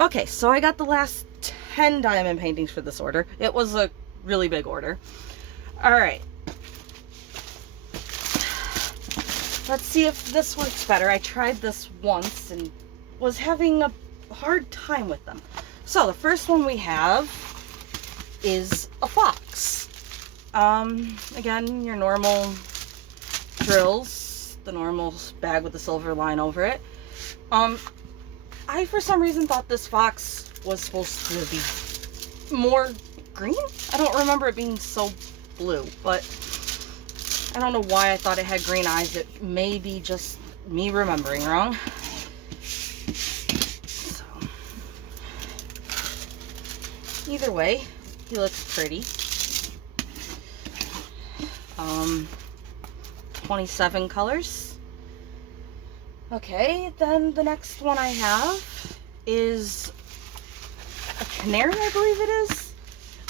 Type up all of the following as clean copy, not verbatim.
Okay, so I got the last 10 diamond paintings for this order. It was a really big order. Alright. Let's see if this works better. I tried this once and was having a hard time with them. So the first one we have is a fox. Again, your normal drills, the normal bag with the silver line over it. I, for some reason, thought this fox was supposed to be more green. I don't remember it being so blue, but I don't know why I thought it had green eyes. It may be just me remembering wrong. So, either way, he looks pretty. 27 colors. Okay, then the next one I have is a canary, I believe it is.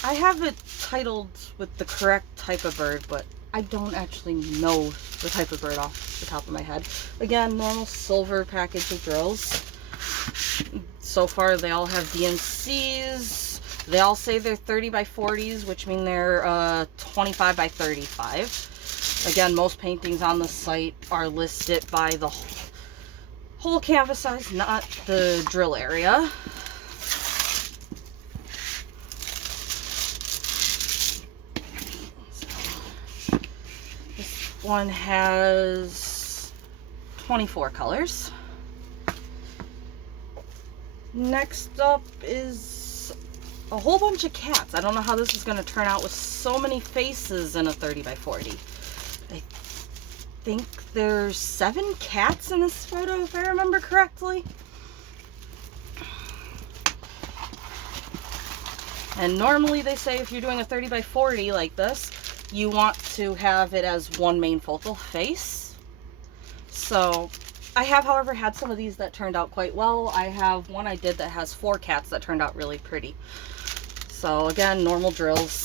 I have it titled with the correct type of bird, but I don't actually know the type of bird off the top of my head. Again, normal silver package of drills. So far, they all have DMCs. They all say they're 30 by 40s, which mean they're 25 by 35. Again, most paintings on the site are listed by the whole canvas size, not the drill area. So, this one has 24 colors. Next up is a whole bunch of cats. I don't know how this is going to turn out with so many faces in a 30 by 40. I think there's 7 cats in this photo, if I remember correctly. And normally they say if you're doing a 30 by 40 like this, you want to have it as one main focal face. So I have, however, had some of these that turned out quite well. I have one I did that has 4 cats that turned out really pretty. So again, normal drills.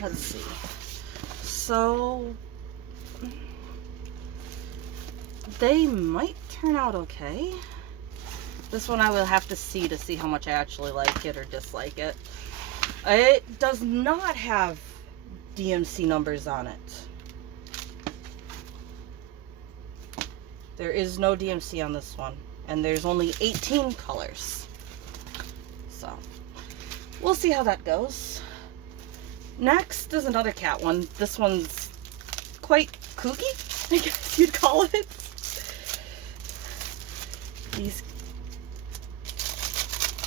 Let's see. So they might turn out okay. This one I will have to see how much I actually like it or dislike it. It does not have DMC numbers on it. There is no DMC on this one, and there's only 18 colors. So we'll see how that goes. Next is another cat one. This one's quite kooky, I guess you'd call it.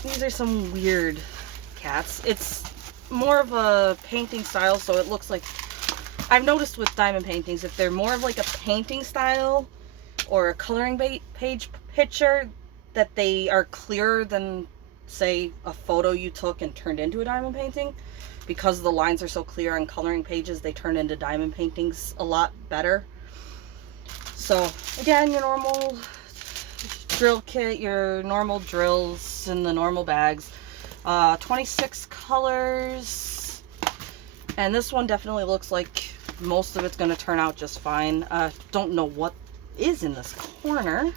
These are some weird cats. It's more of a painting style, so it looks like, I've noticed with diamond paintings, if they're more of like a painting style or a coloring page picture, that they are clearer than, say, a photo you took and turned into a diamond painting. Because the lines are so clear on coloring pages, they turn into diamond paintings a lot better. So again, your normal drill kit, your normal drills in the normal bags. 26 colors. And this one definitely looks like most of it's going to turn out just fine. Don't know what is in this corner.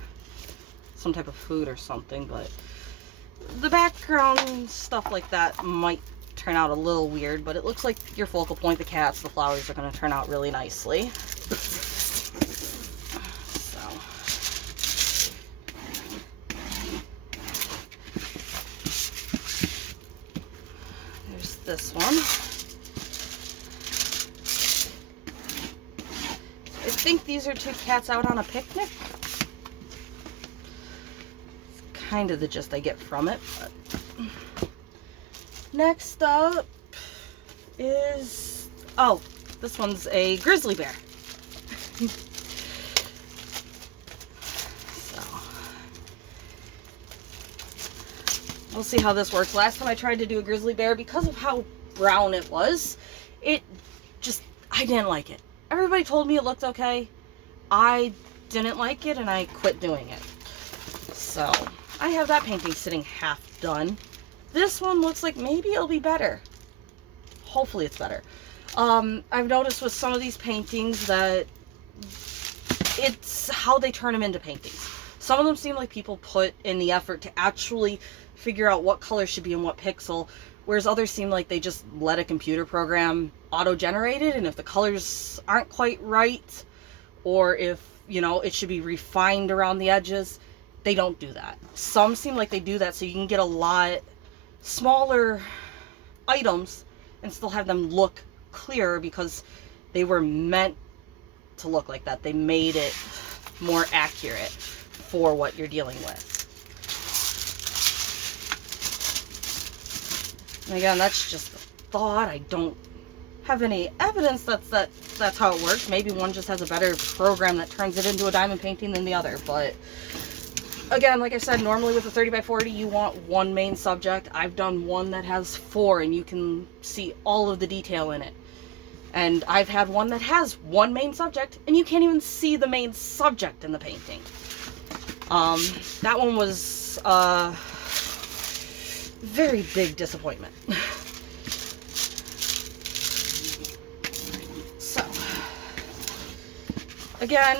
Some type of food or something, but the background stuff like that might turn out a little weird, but it looks like your focal point, the cats, the flowers, are going to turn out really nicely. So there's this one. I think these are 2 cats out on a picnic. It's kind of the gist I get from it, but next up is, oh, this one's a grizzly bear. So we'll see how this works. Last time I tried to do a grizzly bear, because of how brown it was, I didn't like it. Everybody told me it looked okay. I didn't like it and I quit doing it. So I have that painting sitting half done. This one looks like maybe it'll be better. Hopefully it's better. I've noticed with some of these paintings that it's how they turn them into paintings. Some of them seem like people put in the effort to actually figure out what color should be in what pixel, whereas others seem like they just let a computer program auto-generate it, and if the colors aren't quite right, or if, you know, it should be refined around the edges, they don't do that. Some seem like they do that so you can get a lot smaller items and still have them look clearer because they were meant to look like that. They made it more accurate for what you're dealing with. And again, that's just a thought. I don't have any evidence that's how it works. Maybe one just has a better program that turns it into a diamond painting than the other. But again, like I said, normally with a 30x40, you want one main subject. I've done one that has 4, and you can see all of the detail in it. And I've had one that has one main subject, and you can't even see the main subject in the painting. That one was a very big disappointment. So, again,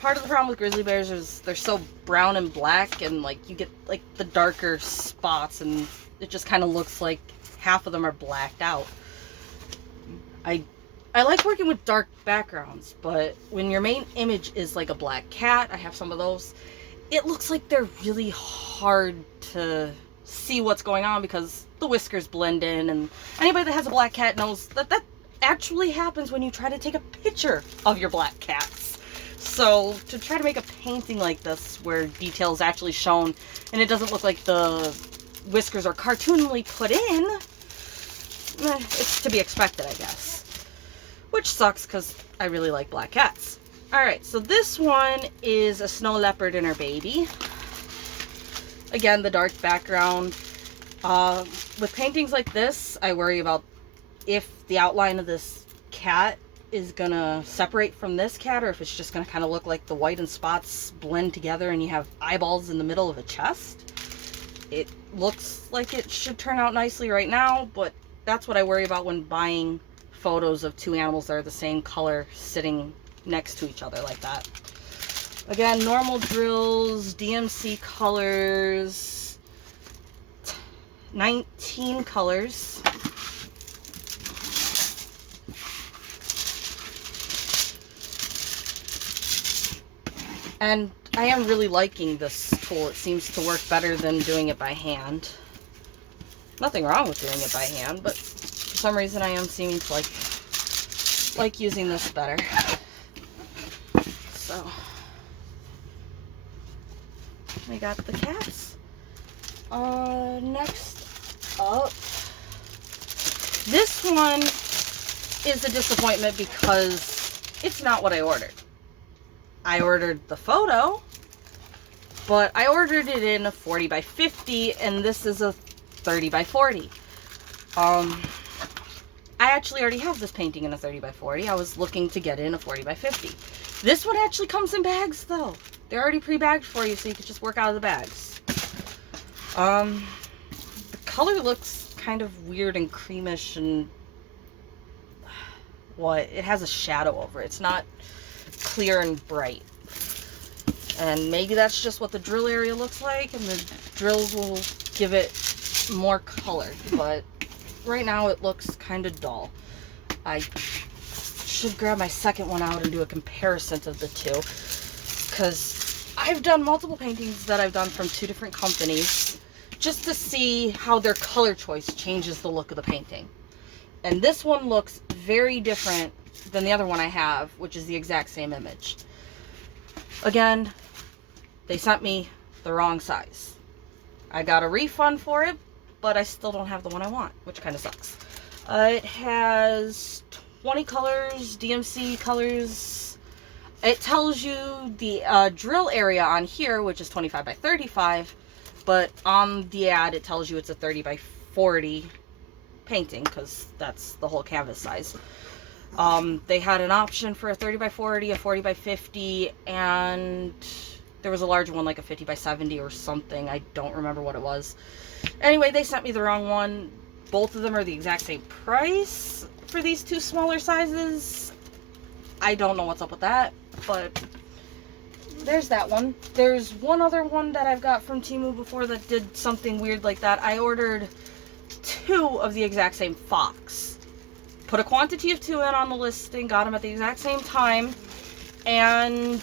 part of the problem with grizzly bears is they're so brown and black, and like you get like the darker spots, and it just kind of looks like half of them are blacked out. I like working with dark backgrounds, but when your main image is like a black cat, I have some of those, it looks like they're really hard to see what's going on because the whiskers blend in, and anybody that has a black cat knows that that actually happens when you try to take a picture of your black cats. So to try to make a painting like this where detail is actually shown and it doesn't look like the whiskers are cartoonily put in, it's to be expected, I guess. Which sucks because I really like black cats. Alright, so this one is a snow leopard and her baby. Again, the dark background. With paintings like this, I worry about if the outline of this cat is gonna separate from this cat, or if it's just gonna kind of look like the white and spots blend together and you have eyeballs in the middle of a chest. It looks like it should turn out nicely right now, but that's what I worry about when buying photos of two animals that are the same color sitting next to each other like that. Again, normal drills, DMC colors, 19 colors. And I am really liking this tool. It seems to work better than doing it by hand. Nothing wrong with doing it by hand, but for some reason I am seeming to like using this better. So we got the cats. Next up, this one is a disappointment because it's not what I ordered. I ordered the photo, but I ordered it in a 40x50, and this is a 30x40. I actually already have this painting in a 30x40. I was looking to get it in a 40x50. This one actually comes in bags, though. They're already pre-bagged for you, so you can just work out of the bags. The color looks kind of weird and creamish, and it has a shadow over it. It's not clear and bright. And maybe that's just what the drill area looks like, and the drills will give it more color, but right now it looks kind of dull. I should grab my second one out and do a comparison of the two, because I've done multiple paintings that I've done from two different companies just to see how their color choice changes the look of the painting. And this one looks very different than the other one I have, which is the exact same image. Again, they sent me the wrong size. I got a refund for it, but I still don't have the one I want, which kind of sucks. It has 20 colors, DMC colors. It tells you the drill area on here, which is 25x35, but on the ad it tells you it's a 30x40 painting, because that's the whole canvas size. They had an option for a 30 by 40, a 40 by 50, and there was a larger one, like a 50 by 70 or something. I don't remember what it was. Anyway, they sent me the wrong one. Both of them are the exact same price for these two smaller sizes. I don't know what's up with that, but there's that one. There's one other one that I've got from Temu before that did something weird like that. I ordered 2 of the exact same fox. Put a quantity of 2 in on the listing, got them at the exact same time, and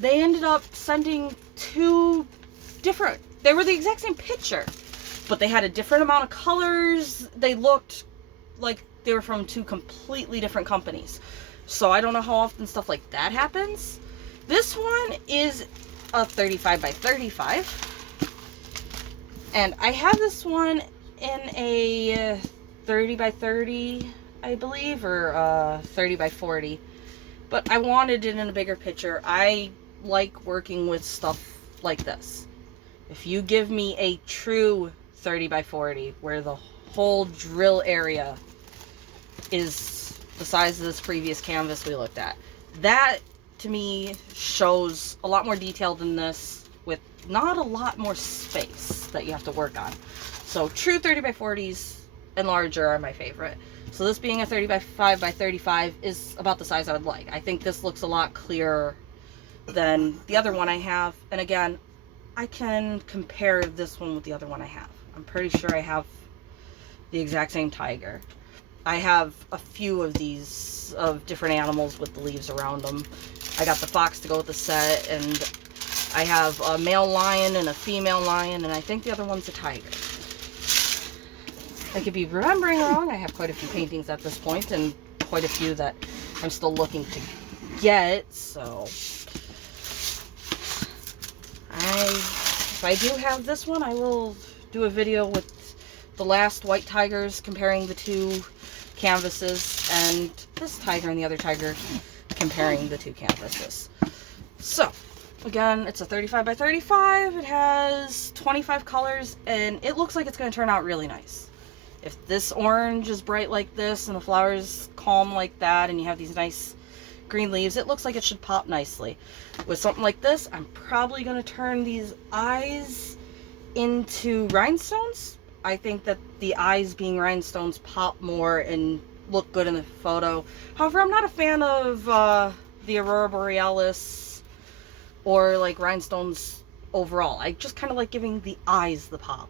they ended up sending 2 different. They were the exact same picture, but they had a different amount of colors. They looked like they were from 2 completely different companies. So I don't know how often stuff like that happens. This one is a 35 by 35. And I have this one in a 30 by 30, I believe, or 30 by 40. But I wanted it in a bigger picture. I like working with stuff like this. If you give me a true 30 by 40 where the whole drill area is the size of this previous canvas we looked at, that to me shows a lot more detail than this, with not a lot more space that you have to work on. So true 30 by 40s and larger are my favorite. So this being a 35 by 35 is about the size I would like. I think this looks a lot clearer than the other one I have. And again, I can compare this one with the other one I have. I'm pretty sure I have the exact same tiger. I have a few of these of different animals with the leaves around them. I got the fox to go with the set, and I have a male lion and a female lion, and I think the other one's a tiger. I could be remembering wrong. I have quite a few paintings at this point, and quite a few that I'm still looking to get, so if I do have this one, I will do a video with the last white tigers comparing the 2 canvases, and this tiger and the other tiger comparing the 2 canvases. So again, it's a 35 by 35. It has 25 colors, and it looks like it's going to turn out really nice. If this orange is bright like this and the flowers calm like that, and you have these nice green leaves, it looks like it should pop nicely. With something like this, I'm probably going to turn these eyes into rhinestones. I think that the eyes being rhinestones pop more and look good in the photo. However, I'm not a fan of the Aurora Borealis or like rhinestones overall. I just kind of like giving the eyes the pop.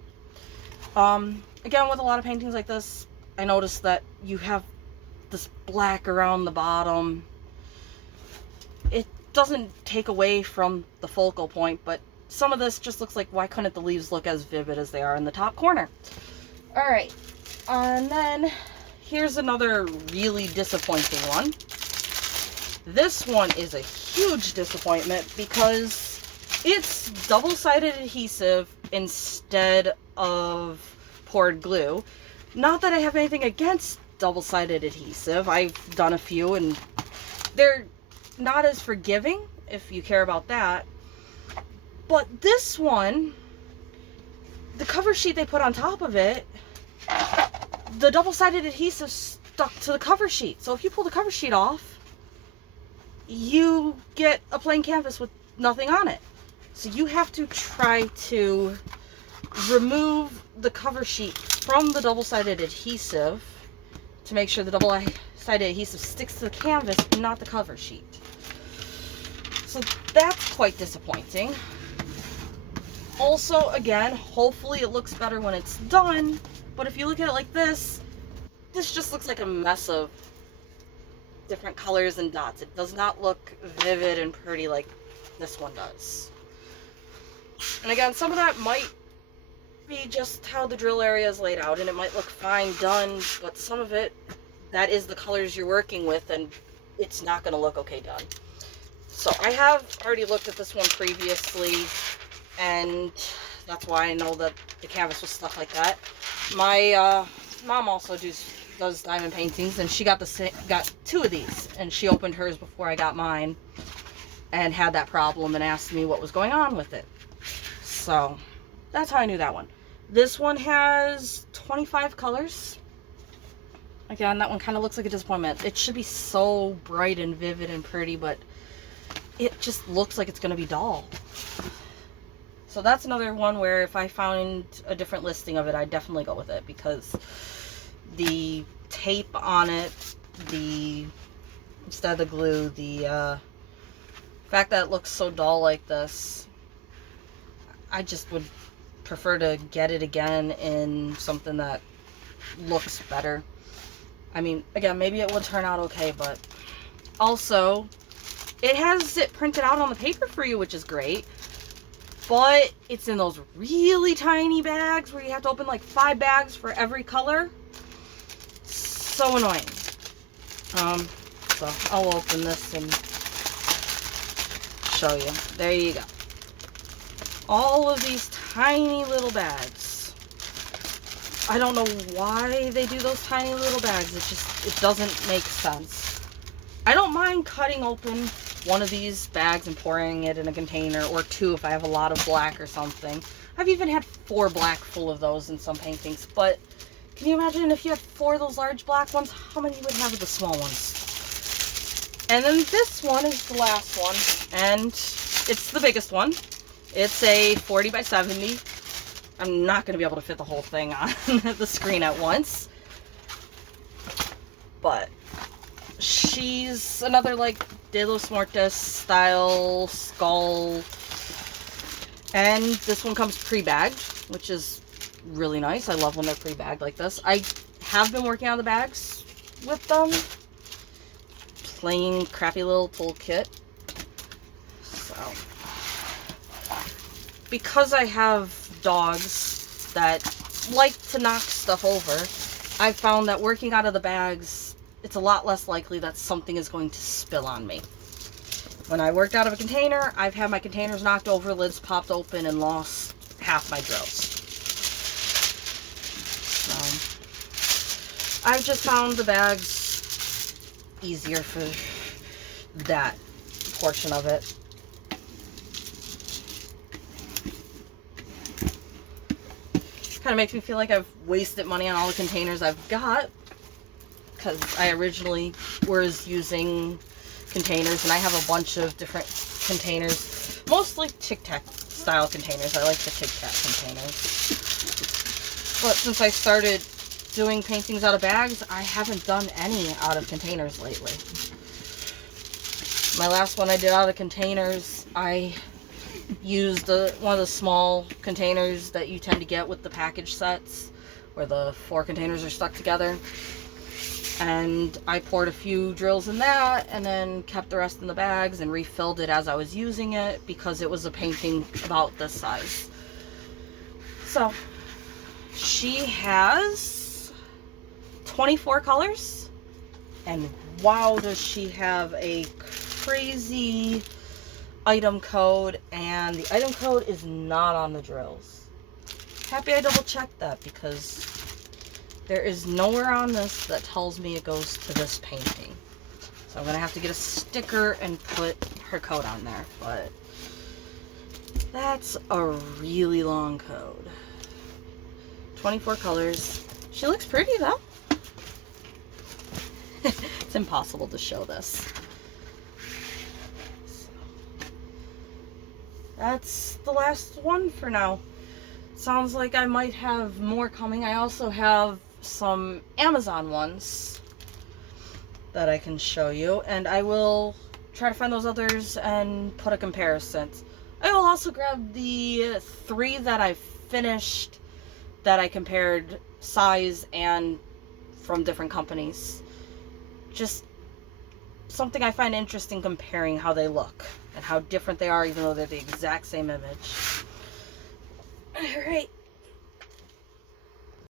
Again, with a lot of paintings like this, I noticed that you have this black around the bottom. It doesn't take away from the focal point, but some of this just looks like, why couldn't the leaves look as vivid as they are in the top corner? Alright, and then here's another really disappointing one. This one is a huge disappointment because it's double-sided adhesive instead of poured glue. Not that I have anything against double-sided adhesive. I've done a few, and they're not as forgiving if you care about that. But this one, the cover sheet they put on top of it, the double-sided adhesive stuck to the cover sheet. So if you pull the cover sheet off, you get a plain canvas with nothing on it. So you have to try to remove the cover sheet from the double-sided adhesive to make sure the double-sided adhesive sticks to the canvas and not the cover sheet. So that's quite disappointing. Also, again, hopefully it looks better when it's done, but if you look at it like this just looks like a mess of different colors and dots. It does not look vivid and pretty like this one does. And again, some of that might be just how the drill area is laid out, and it might look fine done, but some of it, that is the colors you're working with, and it's not going to look okay done. So I have already looked at this one previously, and that's why I know that the canvas was stuck like that. My mom also does diamond paintings, and she got 2 of these, and she opened hers before I got mine and had that problem and asked me what was going on with it. So that's how I knew that one. This one has 25 colors. Again, that one kind of looks like a disappointment. It should be so bright and vivid and pretty, but it just looks like it's going to be dull. So that's another one where if I found a different listing of it, I'd definitely go with it, because the tape on it, instead of the glue, the fact that it looks so dull like this, I just would prefer to get it again in something that looks better. I mean, again, maybe it would turn out okay, but also it has it printed out on the paper for you, which is great, but it's in those really tiny bags where you have to open like 5 bags for every color. So annoying. So I'll open this and show you. There you go. All of these tiny little bags. I don't know why they do those tiny little bags. It doesn't make sense. I don't mind cutting open one of these bags and pouring it in a container, or 2 if I have a lot of black or something. I've even had 4 black full of those in some paintings, but can you imagine if you had 4 of those large black ones, how many you would have of the small ones? And then this one is the last one, and it's the biggest one. It's a 40 by 70. I'm not going to be able to fit the whole thing on the screen at once. But she's another like De Los Muertos style skull. And this one comes pre-bagged, which is really nice. I love when they're pre-bagged like this. I have been working on the bags with them. Plain crappy little toolkit. So, because I have dogs that like to knock stuff over, I've found that working out of the bags, it's a lot less likely that something is going to spill on me. When I worked out of a container, I've had my containers knocked over, lids popped open, and lost half my drills. So, I've just found the bags easier for that portion of it. Kind of makes me feel like I've wasted money on all the containers I've got, because I originally was using containers, and I have a bunch of different containers, mostly Tic Tac style containers. I like the Tic Tac containers, but since I started doing paintings out of bags, I haven't done any out of containers lately. My last one I did out of containers, I used one of the small containers that you tend to get with the package sets, where the 4 containers are stuck together, and I poured a few drills in that and then kept the rest in the bags and refilled it as I was using it, because it was a painting about this size. So she has 24 colors, and wow, does she have a crazy item code, and the item code is not on the drills. Happy I double checked that, because there is nowhere on this that tells me it goes to this painting. So I'm gonna have to get a sticker and put her code on there, but that's a really long code. 24 colors. She looks pretty though. It's impossible to show this. That's the last one for now. Sounds like I might have more coming. I also have some Amazon ones that I can show you, and I will try to find those others and put a comparison. I will also grab the 3 that I finished that I compared size and from different companies. Just something I find interesting, comparing how they look and how different they are, even though they're the exact same image. Alright,